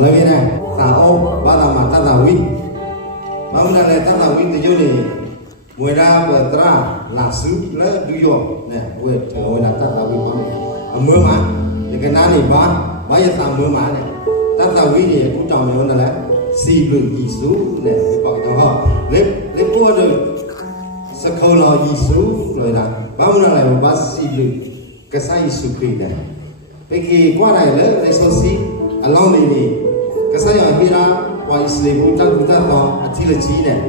là cái này ta ô ba ta mà ta ta vi ba mươi này ta ta vi thì chỗ này ngoài ra vừa tra là xứ lấy du yo này vừa thử ngoài là ta ta vi mưa má thì cái này ba giờ ta mưa má này ta ta vi thì cũng trồng nhiều là xì lượng gì số này bảo cho họ lấy cua rồi sẽ khâu lo gì số rồi là ba mươi này ba xì lượng cái sai số kỳ này bây khi qua này lấy số xí along này thì cái sai ở phía đó qua Islam cũng ta có thi là chi này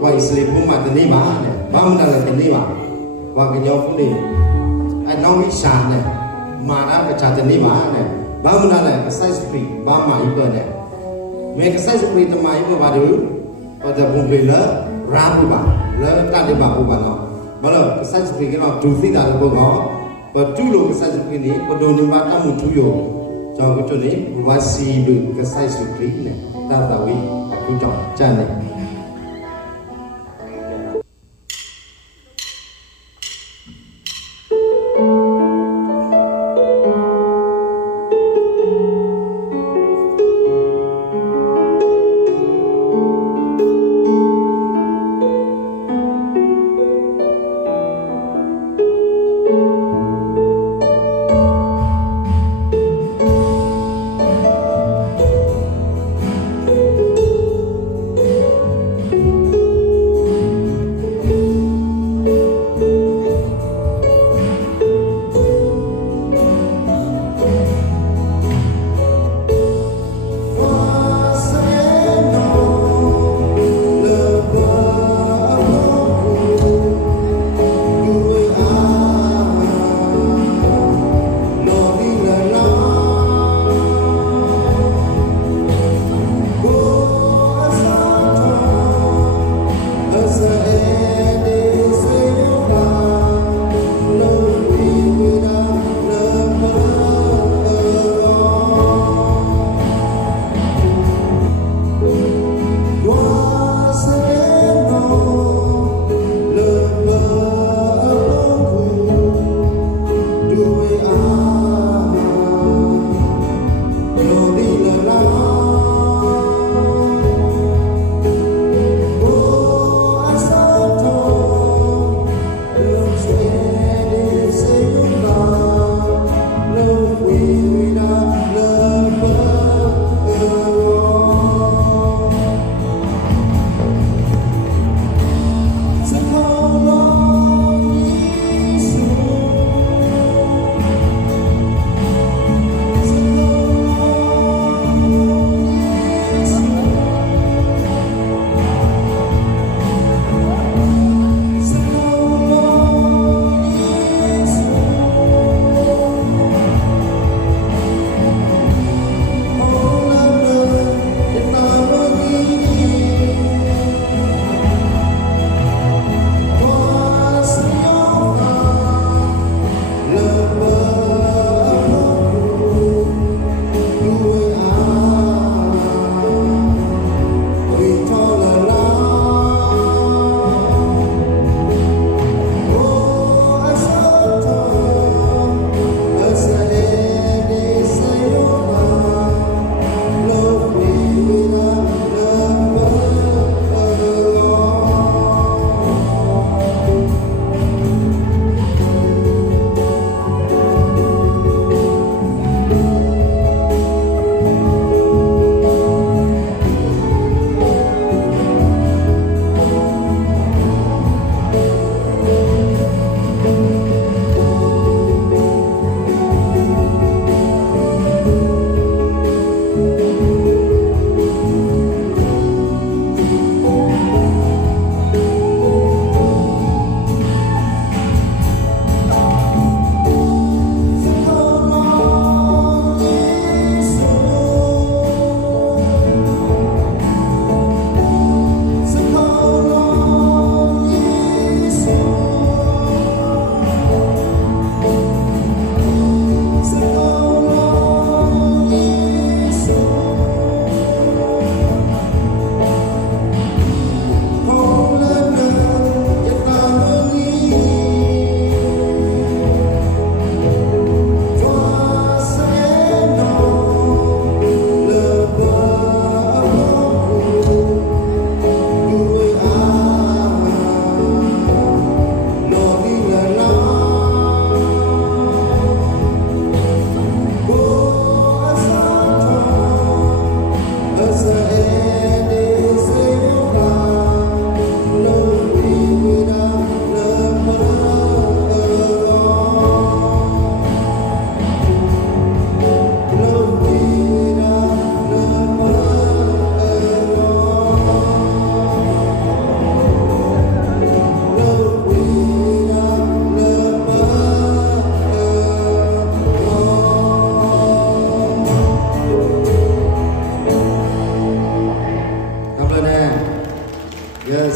qua Islam cũng mà tên này mà này ba mươi là tên này mà qua cái nhau cũng đi anh nói sàn này mà đã phải trả tên này mà này ba mươi là cái sai số kỳ ba mà ít rồi này mấy cái sai số kỳ tụi mày cũng vào được và giờ cũng về lỡ ra của bạn lỡ ta đi vào của bạn nào mà là cái sai số kỳ cái nào chủ phi là của nó và chú lộ cái sai số kỳ này và đồ những bạn ta muốn chú vô cho cái chỗ này và xì được cái sai số kỳ này ta tạo đi chú trọng cha này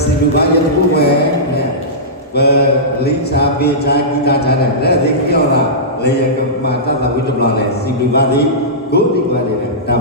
စီလူပါရတဲ့ဘုဝဲနဲ့ဘလိချာပေချာဂီတာချာတဲ့လက်သိကြောက်တာလေရကမာတတဝိတ္တပလာနဲ့စီလူပါသည်ကိုတိပါနေတဲ့ဒါ